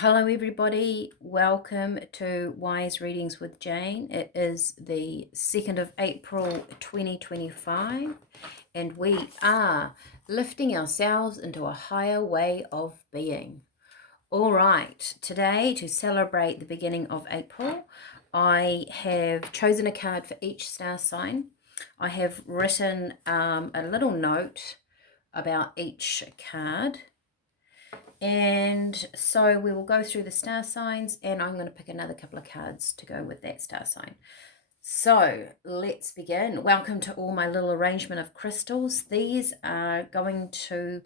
Hello everybody, welcome to Wise Readings with Jane. It is the 2nd of April 2025 and we are lifting ourselves into a higher way of being. All right, today to celebrate the beginning of April, I have chosen a card for each star sign. I have written a little note about each card. And so we will go through the star signs and I'm going to pick another couple of cards to go with that star sign. So let's begin. Welcome to all my little arrangement of crystals. These are going to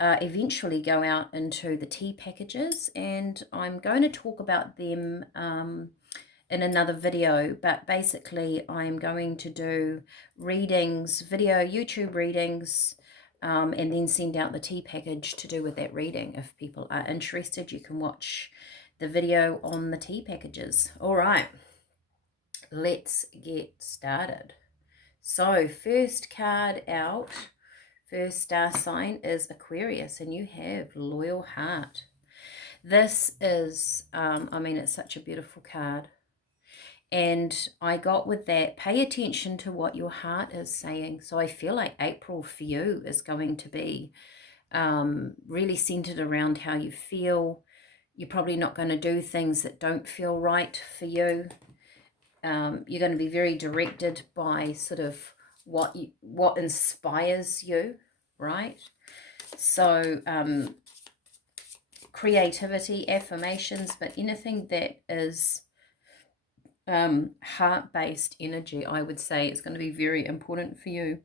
eventually go out into the tea packages and I'm going to talk about them in another video, but basically I'm going to do readings, video, YouTube readings, and then send out the tea package to do with that reading. If people are interested, you can watch the video on the tea packages. All right, let's get started. So first card out, first star sign is Aquarius, and you have Loyal Heart. This is, it's such a beautiful card. And I got with that, pay attention to what your heart is saying. So I feel like April for you is going to be really centered around how you feel. You're probably not going to do things that don't feel right for you. You're going to be very directed by sort of what inspires you, right? So creativity, affirmations, but anything that is heart-based energy, I would say, is going to be very important for you.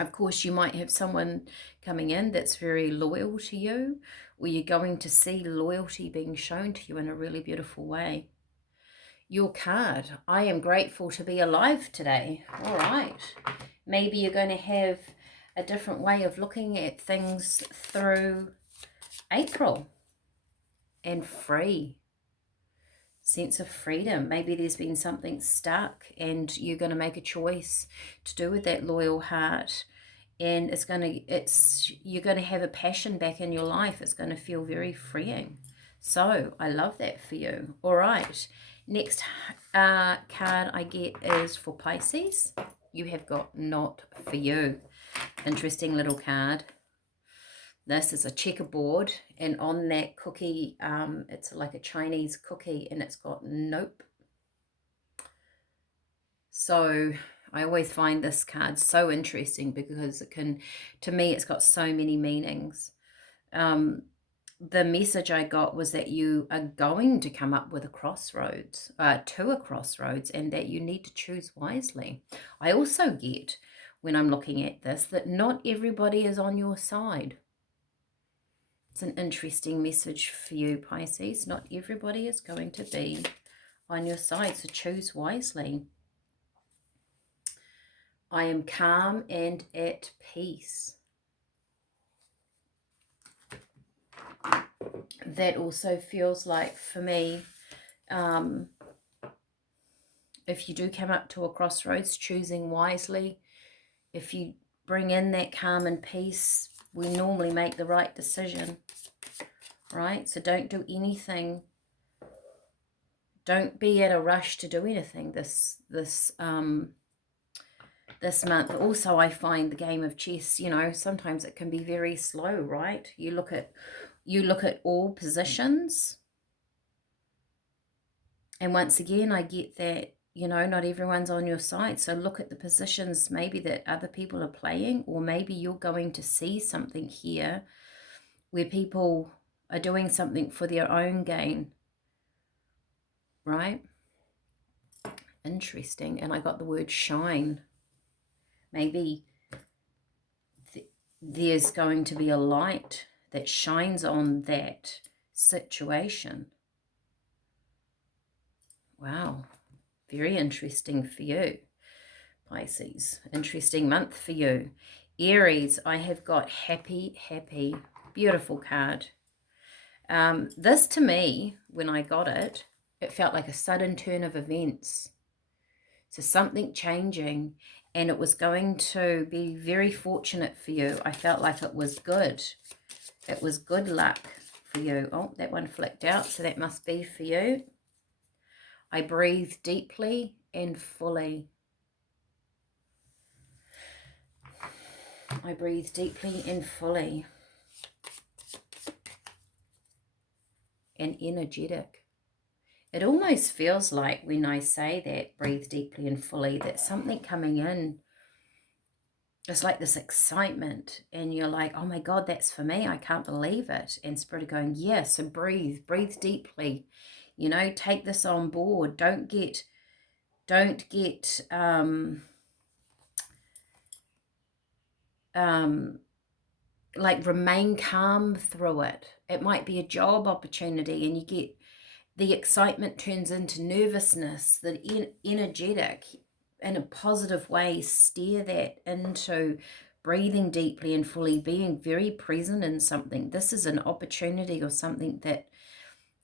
Of course, you might have someone coming in that's very loyal to you, or you're going to see loyalty being shown to you in a really beautiful way. Your card, I am grateful to be alive today. All right. Maybe you're going to have a different way of looking at things through April. And free. Sense of freedom. Maybe there's been something stuck and you're going to make a choice to do with that loyal heart, and you're going to have a passion back in your life. It's going to feel very freeing. So I love that for you. All right, next card I get is for Pisces. You have got Not For You. Interesting little card. This is a checkerboard, and on that cookie, it's like a Chinese cookie, and it's got Nope. So I always find this card so interesting because to me, it's got so many meanings. The message I got was that you are going to come up with a crossroads, and that you need to choose wisely. I also get, when I'm looking at this, that not everybody is on your side. It's an interesting message for you, Pisces. Not everybody is going to be on your side, so choose wisely. I am calm and at peace. That also feels like, for me, if you do come up to a crossroads, choosing wisely, if you bring in that calm and peace, we normally make the right decision, right? So don't do anything. Don't be at a rush to do anything this month. Also, I find the game of chess, sometimes it can be very slow, right? You look at all positions, and once again I get that, not everyone's on your side. So look at the positions maybe that other people are playing, or maybe you're going to see something here where people are doing something for their own gain, right? Interesting. And I got the word shine. Maybe there's going to be a light that shines on that situation. Wow. Very interesting for you, Pisces. Interesting month for you. Aries, I have got happy, happy, beautiful card. This, to me, when I got it, it felt like a sudden turn of events. So something changing, and it was going to be very fortunate for you. I felt like it was good. It was good luck for you. Oh, that one flicked out, so that must be for you. I breathe deeply and fully. I breathe deeply and fully. And energetic. It almost feels like when I say that, breathe deeply and fully, that something coming in. It's like this excitement, and you're like, oh my God, that's for me. I can't believe it. And Spirit are going, yeah, so breathe deeply. You know, take this on board. Don't get like remain calm through it. It might be a job opportunity and you get the excitement turns into nervousness, the energetic in a positive way. Steer that into breathing deeply and fully, being very present in something. This is an opportunity or something that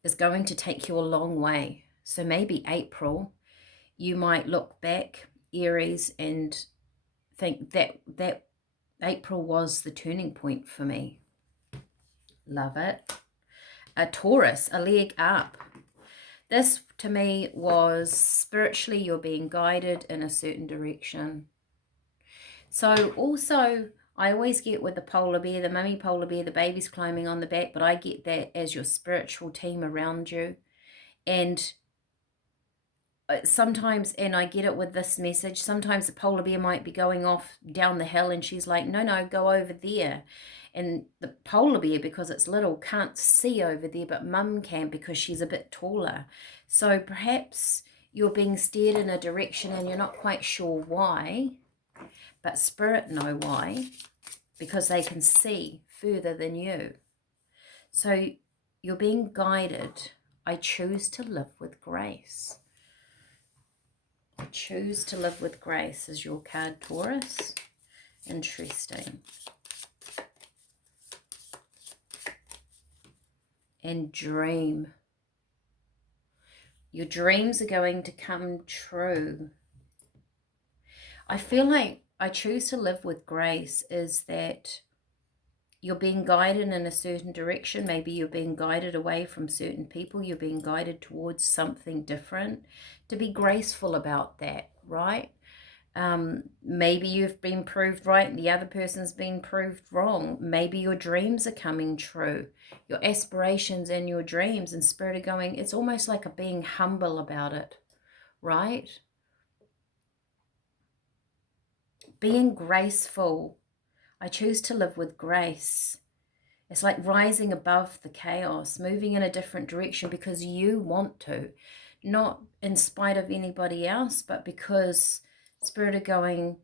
is going to take you a long way. So maybe April, you might look back, Aries, and think that April was the turning point for me. Love it. A Taurus, a leg up. This to me was spiritually you're being guided in a certain direction. So also I always get with the polar bear, the mummy polar bear, the baby's climbing on the back, but I get that as your spiritual team around you. And sometimes, and I get it with this message, sometimes the polar bear might be going off down the hill and she's like, no, go over there. And the polar bear, because it's little, can't see over there, but mum can because she's a bit taller. So perhaps you're being steered in a direction and you're not quite sure why, but Spirit know why, because they can see further than you. So you're being guided. I choose to live with grace. Choose to live with grace is your card, Taurus. Interesting. And dream. Your dreams are going to come true. I feel like I choose to live with grace is that you're being guided in a certain direction. Maybe you're being guided away from certain people. You're being guided towards something different. To be graceful about that, right? Maybe you've been proved right and the other person's been proved wrong. Maybe your dreams are coming true. Your aspirations and your dreams, and Spirit are going, it's almost like a being humble about it, right? Being graceful. I choose to live with grace. It's like rising above the chaos, moving in a different direction because you want to, not in spite of anybody else, but because Spirit are going,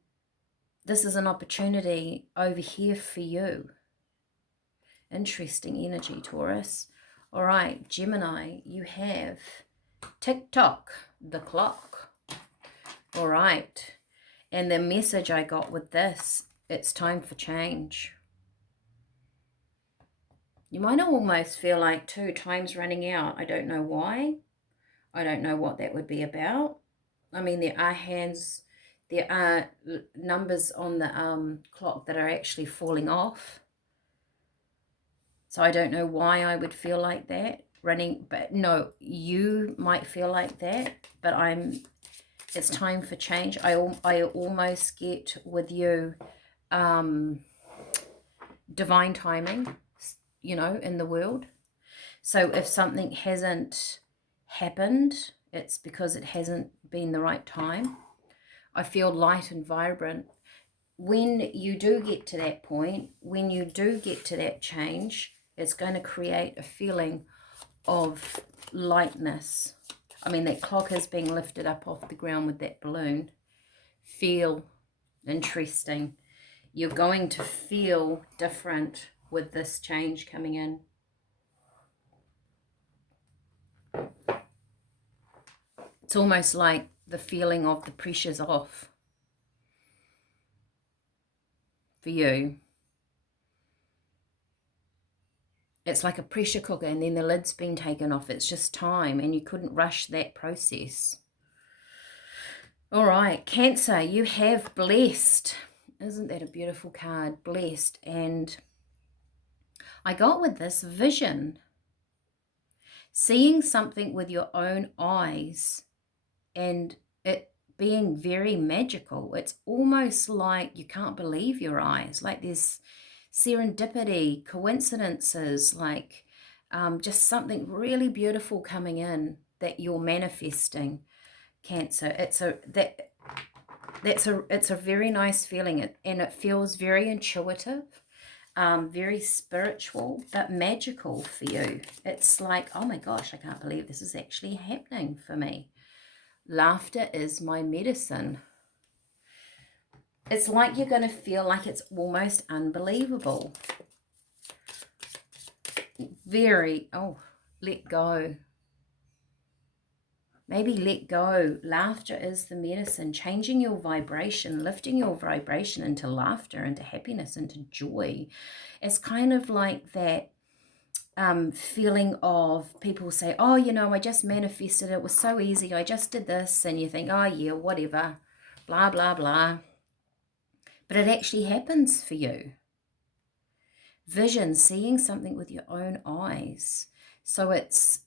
this is an opportunity over here for you. Interesting energy, Taurus. All right, Gemini, you have tick-tock, the clock. All right, and the message I got with this, it's time for change. You might almost feel like, too, time's running out. I don't know why. I don't know what that would be about. I mean, there are numbers on the clock that are actually falling off. So I don't know why I would feel like that. But no, you might feel like that, but it's time for change. I almost get with you divine timing, you know, in the world. So if something hasn't happened, it's because it hasn't been the right time. I feel light and vibrant. When you do get to that point, when you do get to that change, it's going to create a feeling of lightness. I mean, that clock is being lifted up off the ground with that balloon. Feel interesting. You're going to feel different with this change coming in. It's almost like the feeling of the pressure's off for you. It's like a pressure cooker and then the lid's been taken off. It's just time and you couldn't rush that process. All right, Cancer, you have blessed. Isn't that a beautiful card? Blessed. And I got with this vision. seeing something with your own eyes and it being very magical. It's almost like you can't believe your eyes. Like there's serendipity, coincidences, like just something really beautiful coming in that you're manifesting, Cancer. It's a very nice feeling, and it feels very intuitive, very spiritual, but magical for you. It's like, oh my gosh, I can't believe this is actually happening for me. Laughter is my medicine. It's like you're going to feel like it's almost unbelievable. Very, oh, let go. Maybe let go. Laughter is the medicine. Changing your vibration, lifting your vibration into laughter, into happiness, into joy. It's kind of like that feeling of people say, oh, you know, I just manifested. It was so easy. I just did this. And you think, oh, yeah, whatever, blah, blah, blah. But it actually happens for you. Vision, seeing something with your own eyes. So it's...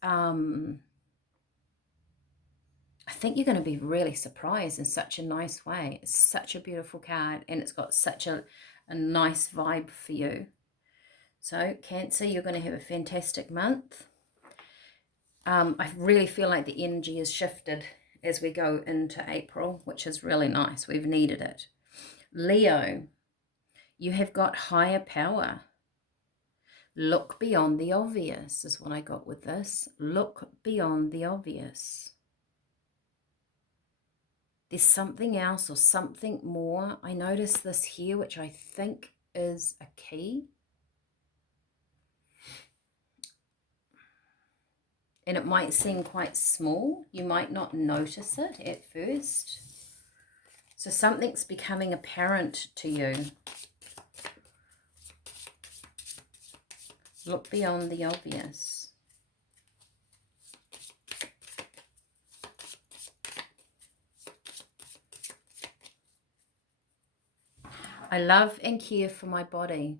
I think you're going to be really surprised in such a nice way. It's such a beautiful card, and it's got such a nice vibe for you. So, Cancer, you're going to have a fantastic month. I really feel like the energy has shifted as we go into April, which is really nice. We've needed it. Leo, you have got higher power. Look beyond the obvious is what I got with this. Look beyond the obvious. There's something else or something more. I noticed this here, which I think is a key. And it might seem quite small. You might not notice it at first. So something's becoming apparent to you. Look beyond the obvious. I love and care for my body.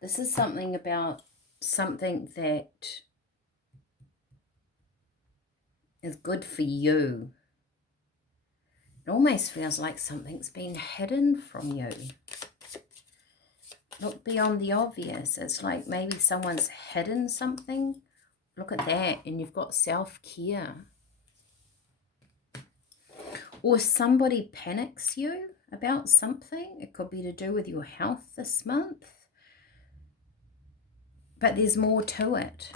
This is something about something that is good for you. It almost feels like something's been hidden from you. Look beyond the obvious. It's like maybe someone's hidden something. Look at that, and you've got self-care. Or somebody panics you about something. It could be to do with your health this month. But there's more to it.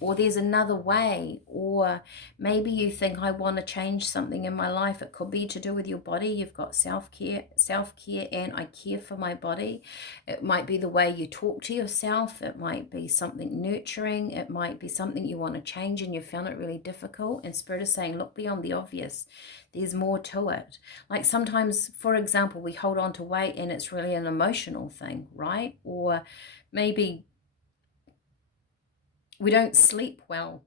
Or there's another way. Or maybe you think, I want to change something in my life. It could be to do with your body. You've got self-care, and I care for my body. It might be the way you talk to yourself. It might be something nurturing. It might be something you want to change and you found it really difficult. And Spirit is saying, look beyond the obvious. There's more to it. Like sometimes, for example, we hold on to weight and it's really an emotional thing, right? Or maybe we don't sleep well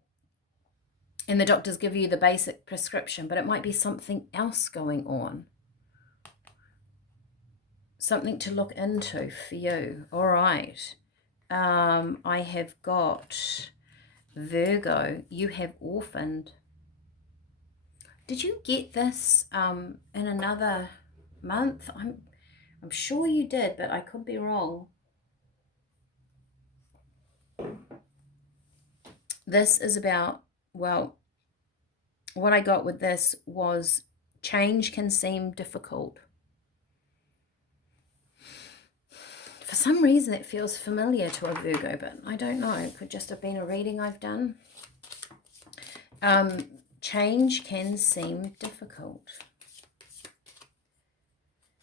and the doctors give you the basic prescription, but it might be something else going on. Something to look into for you. All right. I have got Virgo. You have orphaned. Did you get this in another month? I'm sure you did, but I could be wrong. This is about, well, what I got with this was change can seem difficult. For some reason it feels familiar to a Virgo, but I don't know. It could just have been a reading I've done. Change can seem difficult.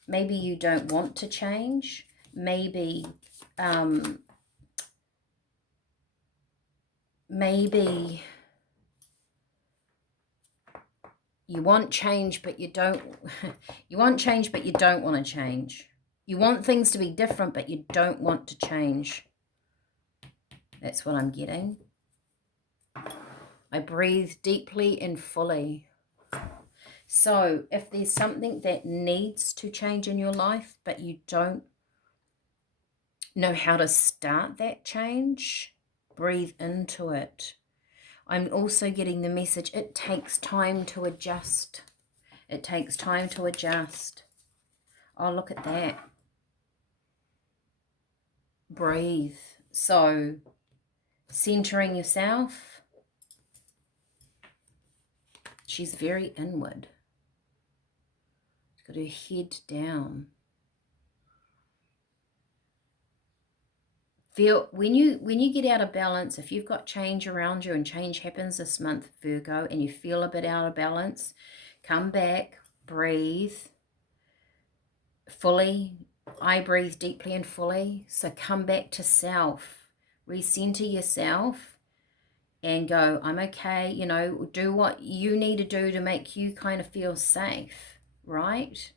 Maybe you don't want to change. Maybe maybe you want change, but you don't. You want change, but you don't want to change. You want things to be different, but you don't want to change. That's what I'm getting. I breathe deeply and fully. So if there's something that needs to change in your life, but you don't know how to start that change, breathe into it. I'm also getting the message, it takes time to adjust. It takes time to adjust. Oh, look at that. Breathe. So, centering yourself. She's very inward. She's got her head down. Feel when you get out of balance, if you've got change around you, and change happens this month, Virgo, and you feel a bit out of balance, come back, breathe fully. I breathe deeply and fully. So come back to self, recenter yourself, and go, I'm okay, you know, do what you need to do to make you kind of feel safe, right?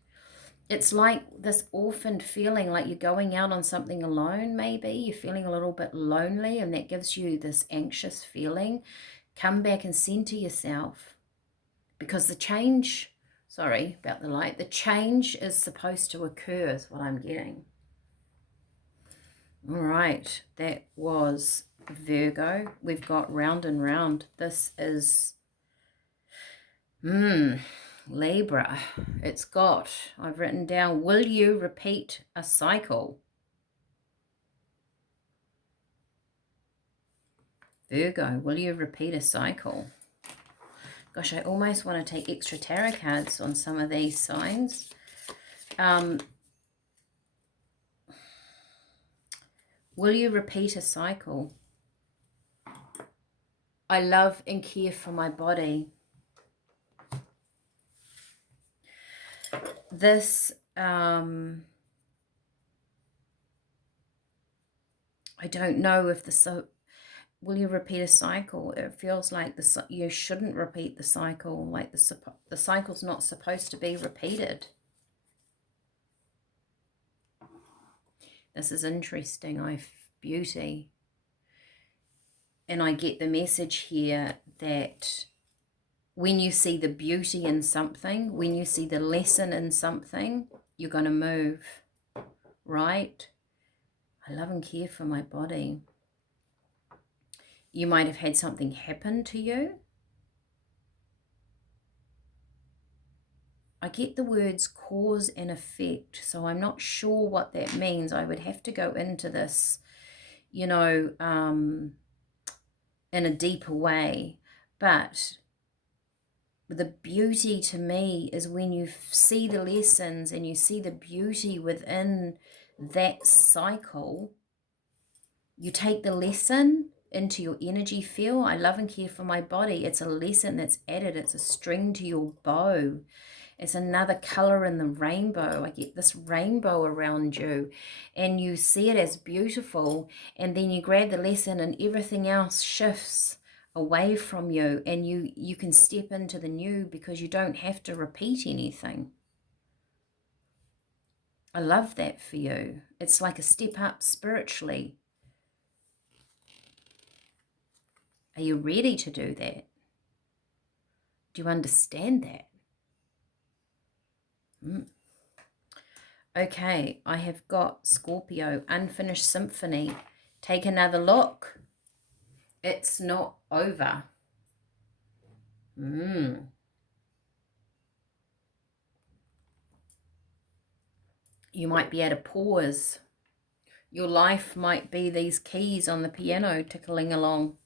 It's like this orphaned feeling, like you're going out on something alone, maybe. You're feeling a little bit lonely, and that gives you this anxious feeling. Come back and center yourself, because the change, sorry about the light, the change is supposed to occur is what I'm getting. All right, that was Virgo. We've got round and round. This is Libra. It's got, I've written down, will you repeat a cycle? Virgo, will you repeat a cycle? Gosh, I almost want to take extra tarot cards on some of these signs. Will you repeat a cycle? I love and care for my body. This, I don't know if will you repeat a cycle? It feels like you shouldn't repeat the cycle. Like the cycle's not supposed to be repeated. This is interesting. Beauty. And I get the message here that when you see the beauty in something, when you see the lesson in something, you're going to move, right? I love and care for my body. You might have had something happen to you. I get the words cause and effect, so I'm not sure what that means. I would have to go into this, you know, in a deeper way. But the beauty to me is when you see the lessons and you see the beauty within that cycle, you take the lesson into your energy field. I love and care for my body. It's a lesson that's added. It's a string to your bow. It's another color in the rainbow. I get this rainbow around you, and you see it as beautiful, and then you grab the lesson and everything else shifts away from you, and you can step into the new because you don't have to repeat anything. I love that for you. It's like a step up spiritually. Are you ready to do that? Do you understand that? Okay, I have got Scorpio, Unfinished Symphony. Take another look. It's not over. You might be at a pause. Your life might be these keys on the piano ticking along,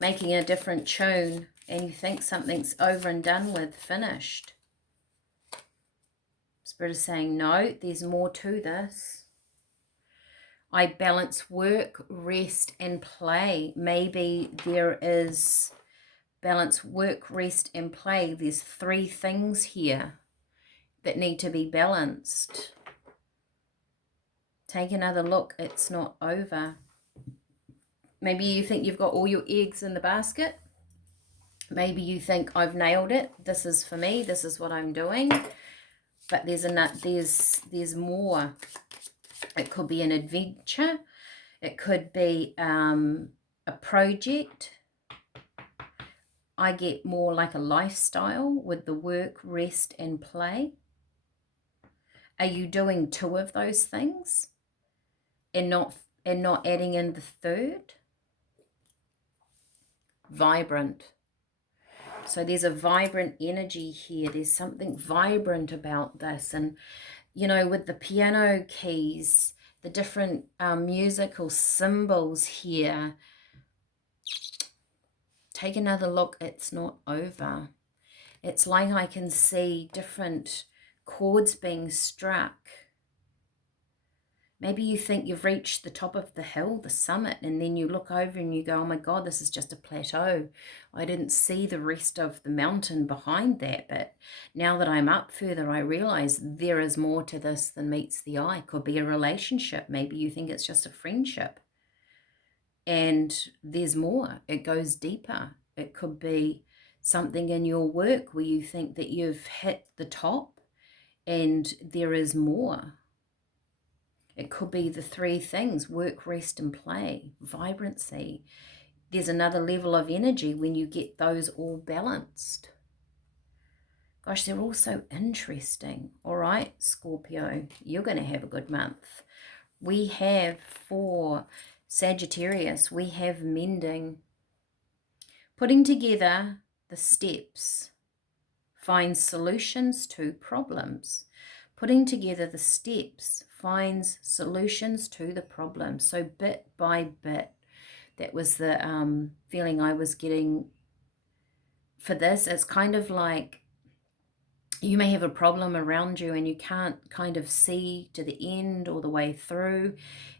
making a different tune, and you think something's over and done with, finished. Spirit is saying, no, there's more to this. I balance work, rest, and play. Maybe there is balance, work, rest, and play. There's 3 things here that need to be balanced. Take another look. It's not over. Maybe you think you've got all your eggs in the basket. Maybe you think, I've nailed it. This is for me. This is what I'm doing. But there's more. It could be an adventure. It could be a project. I get more like a lifestyle with the work, rest, and play. Are you doing two of those things and not adding in the third? Vibrant. So there's a vibrant energy here. There's something vibrant about this. And, you know, with the piano keys, the different musical symbols here, take another look. It's not over. It's like I can see different chords being struck. Maybe you think you've reached the top of the hill, the summit, and then you look over and you go, oh my God, this is just a plateau. I didn't see the rest of the mountain behind that. But now that I'm up further, I realize there is more to this than meets the eye. It could be a relationship. Maybe you think it's just a friendship. And there's more. It goes deeper. It could be something in your work where you think that you've hit the top and there is more. It could be the three things: work, rest, and play, vibrancy. There's another level of energy when you get those all balanced. Gosh, they're all so interesting. All right, Scorpio, you're going to have a good month. We have for Sagittarius, we have mending. Putting together the steps finds solutions to problems. Putting together the steps finds solutions to the problem. So bit by bit, that was the feeling I was getting for this. It's kind of like you may have a problem around you and you can't kind of see to the end or the way through,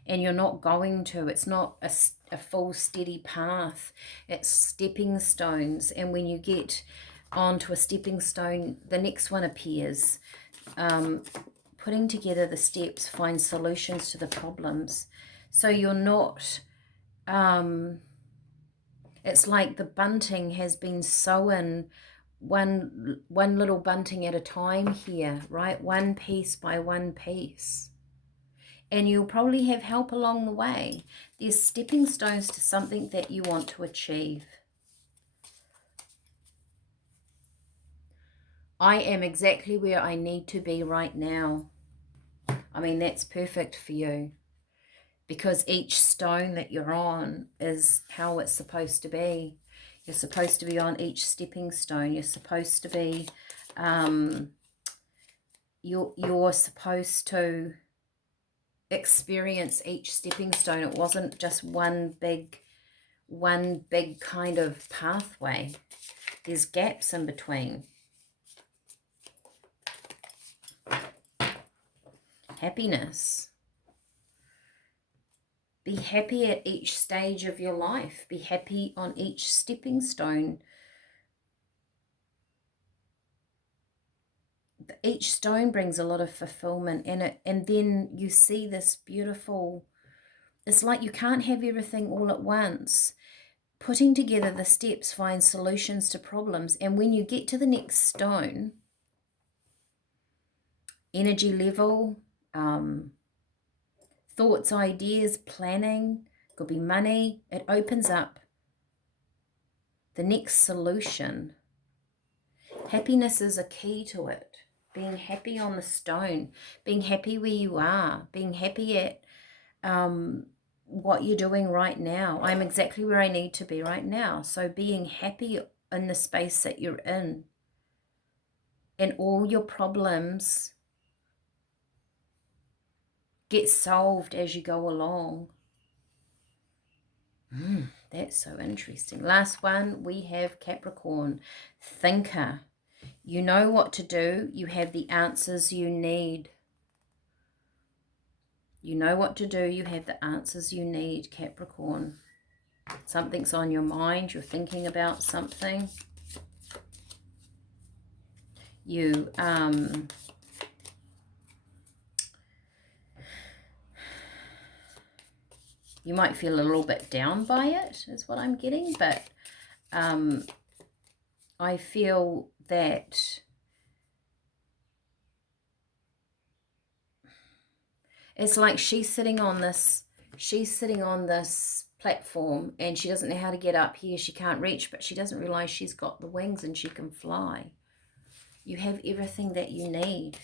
and you're not going to. It's not a full steady path. It's stepping stones, and when you get onto a stepping stone, the next one appears. Putting together the steps finds solutions to the problems. So you're not, it's like the bunting has been sewn one little bunting at a time here, right? One piece by one piece. And you'll probably have help along the way. There's stepping stones to something that you want to achieve. I am exactly where I need to be right now. I mean, that's perfect for you, because each stone that you're on is how it's supposed to be. You're supposed to be on each stepping stone. You're supposed to be, you're supposed to experience each stepping stone. It wasn't just one big kind of pathway. There's gaps in between. Happiness. Be happy at each stage of your life. Be happy on each stepping stone. Each stone brings a lot of fulfillment in it. And then you see this beautiful, it's like you can't have everything all at once. Putting together the steps finds solutions to problems. And when you get to the next stone, energy level, thoughts, ideas, planning, could be money, it opens up the next solution. Happiness is a key to it. Being happy on the stone, being happy where you are, being happy at what you're doing right now. I'm exactly where I need to be right now. So being happy in the space that you're in, and all your problems get solved as you go along. That's so interesting. Last one, we have Capricorn, thinker. You know what to do. You have the answers you need. You know what to do. You have the answers you need, Capricorn. Something's on your mind. You're thinking about something. You you might feel a little bit down by it, is what I'm getting, but I feel that it's like she's sitting on this platform and she doesn't know how to get up here. She can't reach, but she doesn't realize she's got the wings and she can fly. You have everything that you need.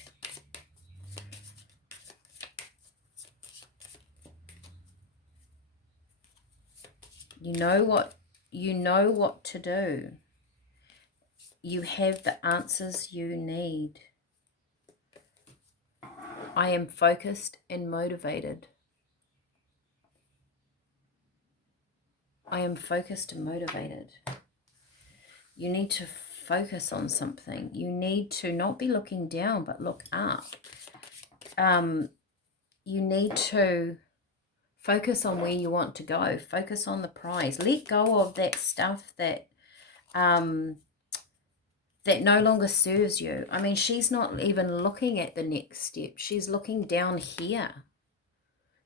You know what to do. You have the answers you need. I am focused and motivated. I am focused and motivated. You need to focus on something. You need to not be looking down, but look up. You need to focus on where you want to go. Focus on the prize. Let go of that stuff that that no longer serves you. I mean, she's not even looking at the next step. She's looking down here.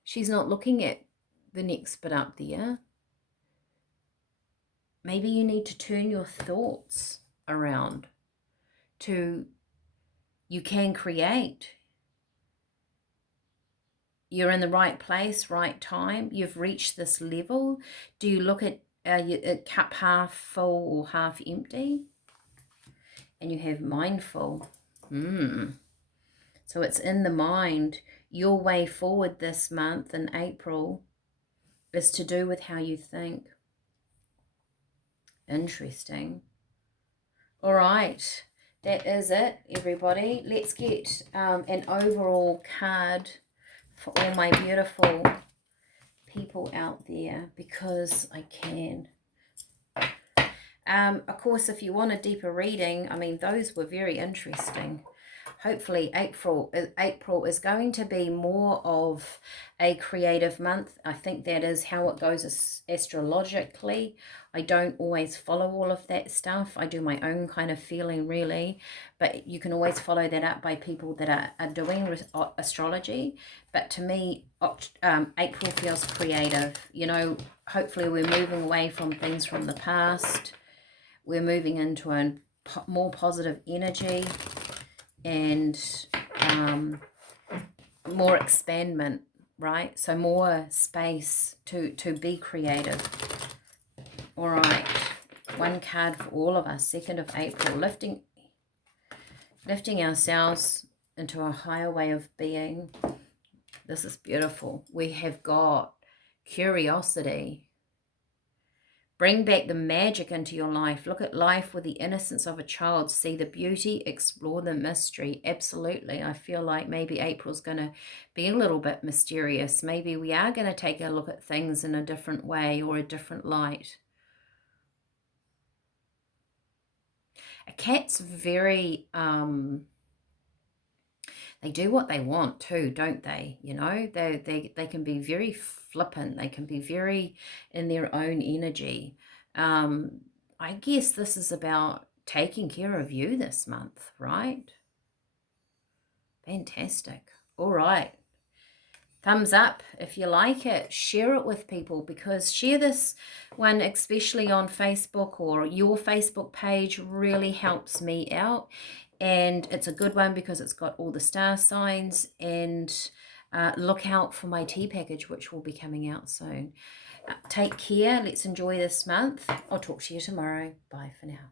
She's not looking at the next bit up there. Maybe you need to turn your thoughts around to you can create. You're in the right place, right time. You've reached this level. Do you look at a cup half full or half empty? And you have mindful. So it's in the mind. Your way forward this month in April is to do with how you think. Interesting. All right. That is it, everybody. Let's get an overall card for all my beautiful people out there, because I can. Of course, if you want a deeper reading, I mean, those were very interesting. Hopefully April is going to be more of a creative month. I think that is how it goes astrologically. I don't always follow all of that stuff. I do my own kind of feeling, really. But you can always follow that up by people that are doing astrology. But to me, April feels creative. You know, hopefully we're moving away from things from the past. We're moving into a more positive energy and more expandment, right? So more space to be creative. All right, one card for all of us, 2nd of April, lifting ourselves into a higher way of being. This is beautiful. We have got curiosity. Bring back the magic into your life. Look at life with the innocence of a child. See the beauty, explore the mystery. Absolutely. I feel like maybe April's going to be a little bit mysterious. Maybe we are going to take a look at things in a different way or a different light. A cat's very, they do what they want too, don't they? You know, they can be very flippant. They can be very in their own energy. I guess this is about taking care of you this month, right? Fantastic. All right. Thumbs up if you like it. Share it with people, because share this one, especially on Facebook or your Facebook page, really helps me out. And it's a good one because it's got all the star signs. And look out for my tea package, which will be coming out soon. Take care. Let's enjoy this month. I'll talk to you tomorrow. Bye for now.